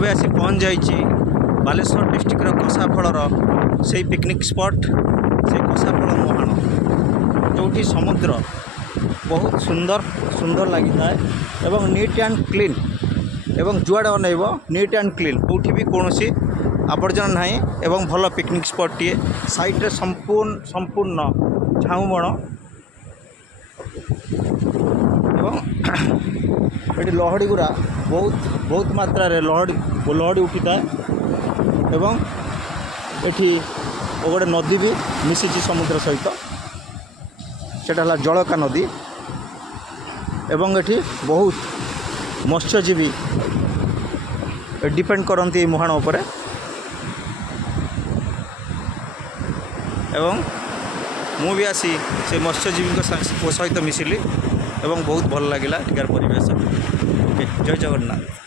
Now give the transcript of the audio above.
भी आसी पहुँच जाइए बालेश्वर डिस्ट्रिक्टर कसाफलर से पिकनिक स्पॉट से कसाफल मुहाण जो समुद्र बहुत सुंदर सुंदर लगी था एवं नीट एंड क्लीन एवं जुआड़े अनेब नीट एंड क्लीन कौटी भी कौन आवर्जना ना एवं भल पिकनिक स्पॉट टीए साइड संपूर्ण झाऊ बण एवं ये लहड़ी गुरा बहुत मात्रा रे लहड़ी उठी था एवं एठी गोटे नदी भी मिसी समुद्र सहित सेटा जलका नदी एवं एठी बहुत मत्स्यजीवी डिपेंड करती मुहाण उपरे एवं मु भी आसी से मत्स्यजीवी सहित मिसिली एवं बहुत भल लगिला एठार परिवेश। ओके, जय जगन्नाथ।